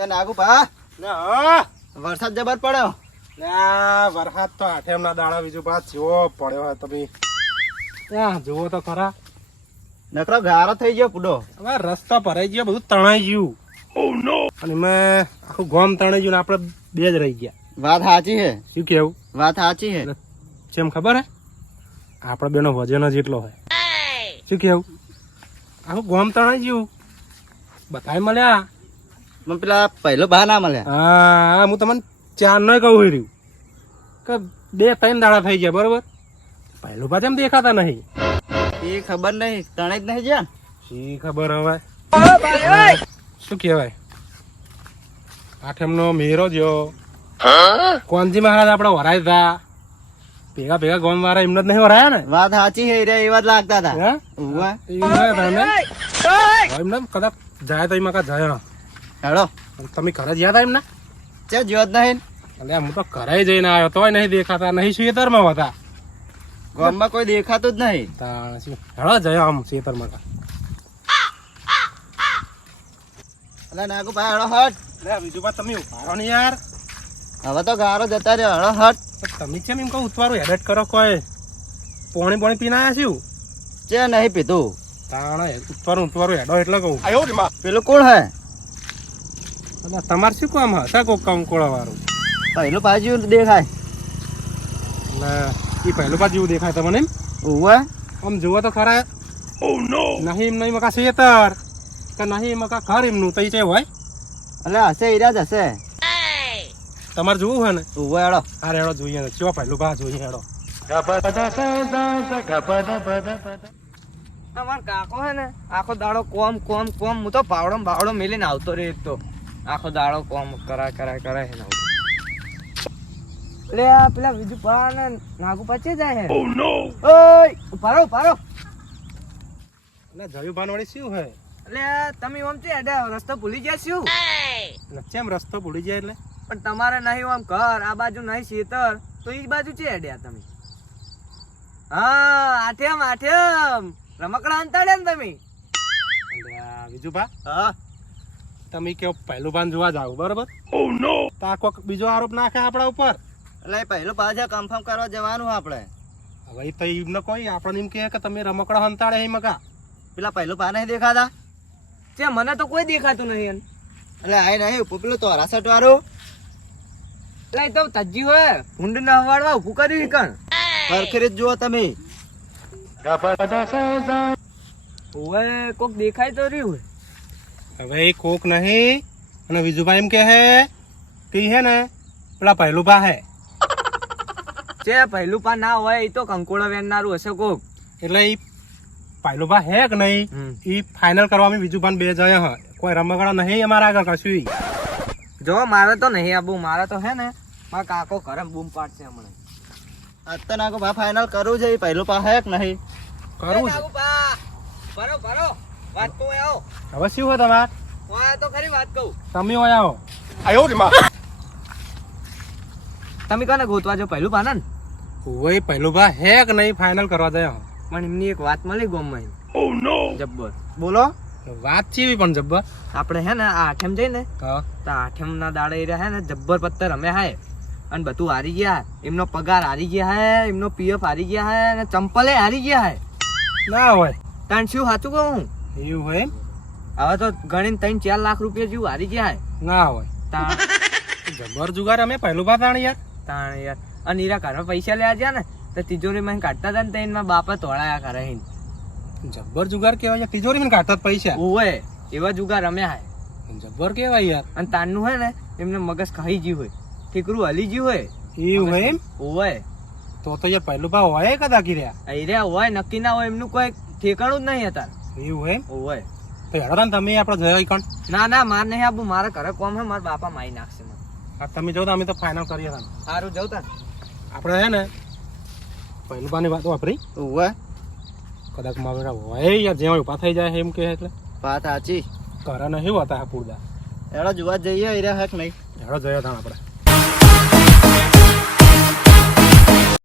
કે નાગુ ભા લે હા વરસાદ જબર પડ્યો. લે આ વરસાદ તો આઠેમના દાડા બીજું પાછ જેવો પડ્યો હોય તમે ત્યાં જુઓ તો ખરા. નકરો ગારો થઈ ગયો પૂડો. હવે રસ્તો ભરાઈ ગયો, બધું તણાઈ ગયું. અને મેં આખું ગોમ તણાઈ ગયું ને આપણે બે જ રહી ગયા. વાત સાચી હે. શું કેવું? વાત સાચી હે. જેમ ખબર હે આપડે બેનો વજન જ એટલો હોય. શું કેવું? આખું ગોમ તણાઈ ગયું, બધાય મળ્યા. મને પેલા પહેલો ભા ના મળ્યા. હા હું તમને ચાર નો કહું રહ્યું કે 2-3 દાડા થઈ ગયા બરોબર. પહેલું પાછા એમ દેખાતા નહીં. એ ખબર નહીં, તણે જ નહીં જ્યાં. શી ખબર હવે શું કેવાય. આઠમનો મેરો જો કોનજી મહારાજ આપડે વરાય હતા ભેગા ભેગા ગોમ વાળા એમને જ નહીં વરાયા ને. વાત સાચી હે રે, એવા જ લાગતા હતા. હે? ઉવ્વા. એમને કદાચ જાય તો એમાં કા જાય. હેડો તમે ઘરે ગયા હતા એમને? ચે જ્યો જ નહીં. એટલે હું તો ઘરે જઈને આવ્યો તોય નહીં દેખાતા, નહીં ખેતરમાં હતા. ગામમાં કોઈ દેખાતું જ નહીં. હેડો જયો આમ ખેતરમાં. અલા નાગુ ભા હેડો હટ. બીજું વાત તમે ઉભારો ને યાર. હવે તો ગારો જતા રહ્યો, હેડો હટ. તમે કેમ એમ કહું ઉતવારું હેડેટ કરો કોઈ પોણી પીને આવ્યા છું? ચે નહીં પીતું. તાણે ઉતવારું હેડો એટલે કહું. પેલું કોણ હે? તમારે શું કામ હતા કોક કંકોળા વાળું? પહેલું ભાજી દેખાય. એટલે એ પહેલું પાછું જેવું દેખાય તમને એમ? ઉવ્વા. આમ જુઓ તો ખરા. નહીં એમ નહીં મકા શેતર કે નહીં મકા ઘર એમનું તો છે હોય. એટલે હશે ઈરાજ હશે. તમારે જોવું હોય ને? ઉવ્વા હેડો. હા હેડો જોઈએ ને કેવા પહેલું ભા જોઈએ હેડો. તમાર કાકો હે ને આખો દાડો કોમ કોમ કોમ. હું તો ભાવડો મેલીને આવતો રે. એક તો આખો દાડો કોમ કરાય હે. લે આ પેલા બીજું પા ને નાગુ પચે જાય હે. ઓય ઉભારો. એટલે જયું ભાન વળી શું હે? એટલે તમે ઓમ છે એડે રસ્તો ભૂલી ગયા શું? કેમ રસ્તો ભૂલી જાય એટલે? પણ તમારે નહીં ઓમ ઘર આ બાજુ નહીં ખેતર તો ઈ બાજુ છે એડ્યા તમે. હા આઠેમ રમકડા અંતાડ્યા ને તમે. બીજું ભા હા તમે કેવો પહેલું ભાન જોવા જાવ બરોબર. તો આ કોક બીજો આરોપ નાખે આપણા ઉપર. એટલે પહેલું પાછા કન્ફર્મ કરવા જવાનું આપણે. હવે તો એમને કોઈ આપણને એમ કહે કે તમે રમકડા હંતાડે એ મકા. પેલા પહેલું પા નહીં દેખાતા? છે મને તો કોઈ દેખાતું નહીં. એટલે આ નહીં પેલું તો હરાસટ વાળું. એટલે એ તો તજી હોય ભૂંડ ના હવાડવા ઉભું કર્યું કણ. પરખેરી જુઓ તમે. ઓએ કોક દેખાય તો રહ્યું. હવે એ કોક નહીં અને વિજુભાઈ એમ કે હે કે હે ને પેલા પહેલું ભા હે. છે પહેલું પા ના હોય એ તો કંકોડો વેનનારું હશે કોક. એટલે એ પહેલું ભા હે કે નહીં એ ફાઇનલ કરવા વિજુભાઈ બે જયા હોય. કોઈ રમકડા નહીં અમારા આગળ કશું. જો મારે તો નહીં આબુ. મારે તો હે ને મારા કાકો ઘરે બૂમ પાડશે હમણાં. અત્યારે નાગો ભા ફાઇનલ કરવું છે. પહેલું પા હે કે નહીં કરવું છે. ભરો વાત કહું આવો. હવે શું હોય તમારે? તો ખરી વાત કહું. તમે હોય આવો. તમે કોને ગોતવા જો પહેલું પા ને? ઓય પહેલું ભા હે કે નહીં ફાઇનલ કરવા જયા હો. પણ એમની એક વાત મળી ગોમમાં. જબ્બર બોલો. વાત ચીવી પણ જબ્બર. આપણે હે ને આ આઠેમ જઈને હા તો આઠેમ ના દાડે હે ને જબ્બર પત્તર રમ્યા હે અને બધું હારી ગયા. એમનો પગાર હારી ગયા હે, એમનો પીએફ હારી ગયા હે અને ચંપલે હારી ગયા હે. ના હોય તાણ શું સાચું કહું? એવું હોય એમ? હવે તો ગણીને 3-4 લાખ રૂપિયા જેવું હારી ગયા હે. ના હોય તાણ જબ્બર જુગાર અમે પહેલું ભા તાણ યાર. અને ઈરા ઘરમાં પૈસા લેવા ગયા ને તો તિજોરી માં કાઢતા હતા ને તો એના બાપા તોડાયા કરે. જબ્બર જુગાર કેવાય તિજોરી માં કાઢતા પૈસા. ઓય એવા જુગાર રમ્યા હે. જબ્બર કેવાય યાર. અને તાનનું હે ને એમને મગજ ખાઈ ગયું હોય, ઠીકરું હલી ગયું હોય. એવું હોય એમ? ઓય તો યાર પહેલું ભા હોય કદા કીર્યા. અરે હોય નક્કી ના હોય એમનું કોઈ ઠેકાણું જ નહીં હતા. એવું હોય એમ? ઓય તો હેડો તમે આપડે જયા કણ. ના માર નહીં આબુ. મારે ઘરે કોમ હે. મારા બાપા મારી નાખશે મને. તમે જાવ તો અમે તો ફાઇનલ કરીએ. સારું જવું તા આપણે હે ને પહેલું ભાની વાત વાપરી. ઓય કદાચ મારા હોય યાર જેમાં ઉભા થઈ જાય એમ કે એટલે વાત સાચી. ઘરે નહીં હોતા પૂરતા. એડો જોવા જઈએ હીરા હેક નહીં. હેડો જયા હતા આપણે.